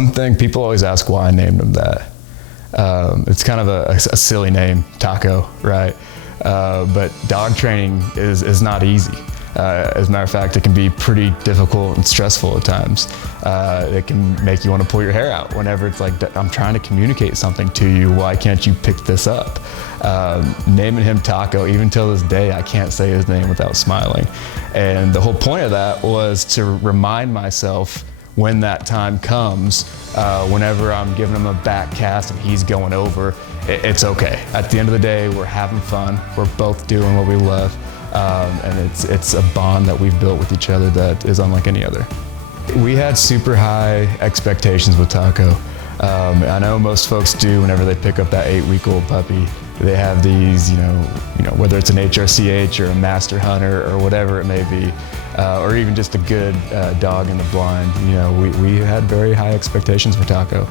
one thing, people always ask why I named him that. It's kind of a silly name, Taco, right? But dog training is not easy. As a matter of fact, it can be pretty difficult and stressful at times. It can make you want to pull your hair out whenever it's like, I'm trying to communicate something to you, why can't you pick this up? Naming him Taco, even till this day, I can't say his name without smiling. And the whole point of that was to remind myself when that time comes, whenever I'm giving him a back cast and he's going over, it's okay. At the end of the day, we're having fun. We're both doing what we love. And it's a bond that we've built with each other that is unlike any other. We had super high expectations with Taco. I know most folks do whenever they pick up that 8-week-old puppy. They have these, you know, whether it's an HRCH or a master hunter or whatever it may be, or even just a good dog in the blind. You know, we had very high expectations for Taco.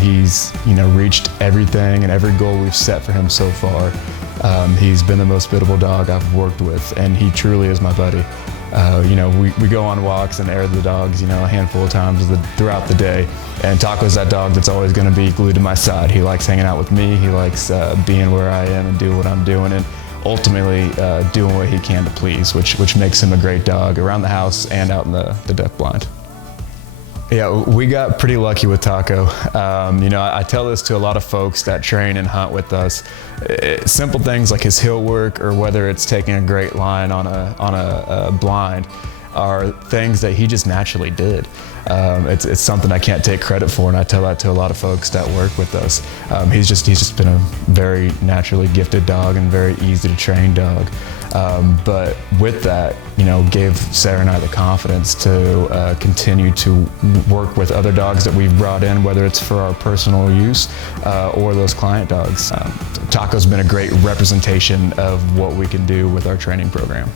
He's, reached everything and every goal we've set for him so far. He's been the most biddable dog I've worked with, and he truly is my buddy. We go on walks and air the dogs, a handful of times throughout the day. And Taco's that dog that's always going to be glued to my side. He likes hanging out with me. He likes being where I am and doing what I'm doing, and ultimately doing what he can to please, which makes him a great dog around the house and out in the deaf blind. Yeah, we got pretty lucky with Taco. I tell this to a lot of folks that train and hunt with us. Simple things like his hill work, or whether it's taking a great line on a blind, are things that he just naturally did. It's something I can't take credit for, and I tell that to a lot of folks that work with us. He's just been a very naturally gifted dog and very easy to train dog. But with that, gave Sarah and I the confidence to continue to work with other dogs that we've brought in, whether it's for our personal use or those client dogs. Taco's been a great representation of what we can do with our training program.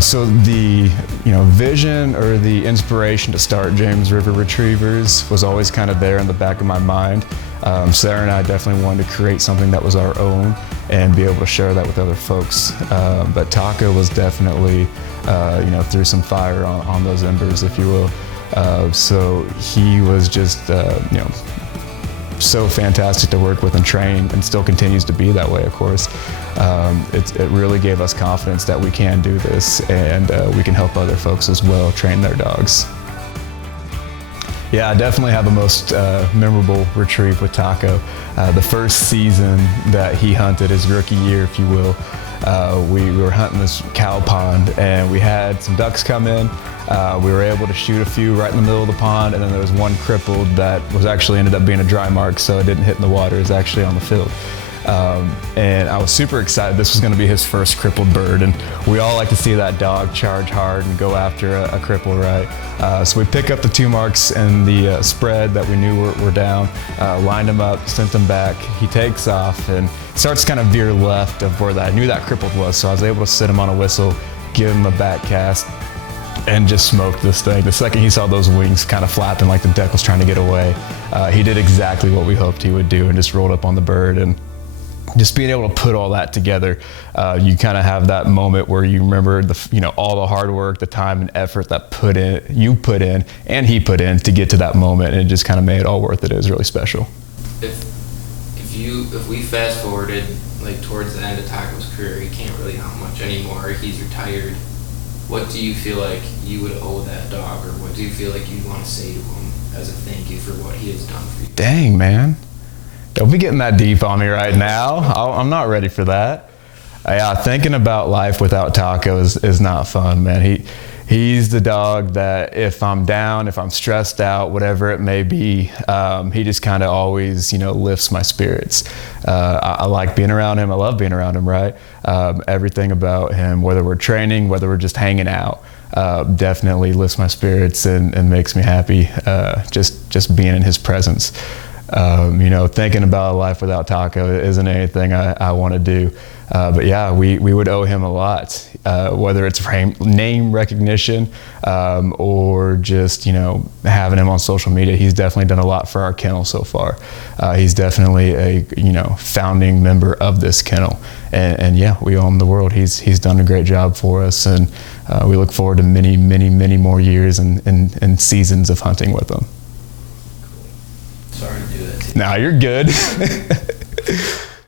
So the vision or the inspiration to start James River Retrievers was always kind of there in the back of my mind. Sarah and I definitely wanted to create something that was our own and be able to share that with other folks. But Taco was definitely, threw some fire on those embers, if you will. So he was just, so fantastic to work with and train, and still continues to be that way, of course. It really gave us confidence that we can do this, and we can help other folks as well train their dogs. Yeah, I definitely have the most memorable retrieve with Taco. The first season that he hunted, his rookie year, if you will, we were hunting this cow pond, and we had some ducks come in. We were able to shoot a few right in the middle of the pond, and then there was one crippled that was actually ended up being a dry mark, so it didn't hit in the water. It was actually on the field. And I was super excited. This was going to be his first crippled bird, and we all like to see that dog charge hard and go after a cripple, right? So we pick up the 2 marks in the spread that we knew were down, lined him up, sent him back. He takes off and starts to kind of veer left of where I knew that crippled was, so I was able to sit him on a whistle, give him a back cast, and just smoked this thing. The second he saw those wings kind of flapping like the deck was trying to get away, he did exactly what we hoped he would do and just rolled up on the bird. And just being able to put all that together, you kind of have that moment where you remember all the hard work, the time and effort that you put in and he put in to get to that moment, and it just kind of made it all worth it. It was really special. If we fast forwarded like towards the end of Taco's career, he can't really hunt much anymore. He's retired. What do you feel like you would owe that dog, or what do you feel like you'd want to say to him as a thank you for what he has done for you? Dang, man. Don't be getting that deep on me right now. I'm not ready for that. Yeah, thinking about life without Taco is not fun, man. He's the dog that if I'm down, if I'm stressed out, whatever it may be, he just kind of always, lifts my spirits. I like being around him. I love being around him, right? Everything about him, whether we're training, whether we're just hanging out, definitely lifts my spirits and makes me happy, just being in his presence. You know, thinking about a life without Taco isn't anything I want to do. But yeah, we would owe him a lot, whether it's name recognition or just, you know, having him on social media. He's definitely done a lot for our kennel so far. He's definitely a, you know, founding member of this kennel. And yeah, we owe him the world. He's done a great job for us, and we look forward to many, many, many more years and seasons of hunting with him. Sorry to do that to you. Nah, you're good.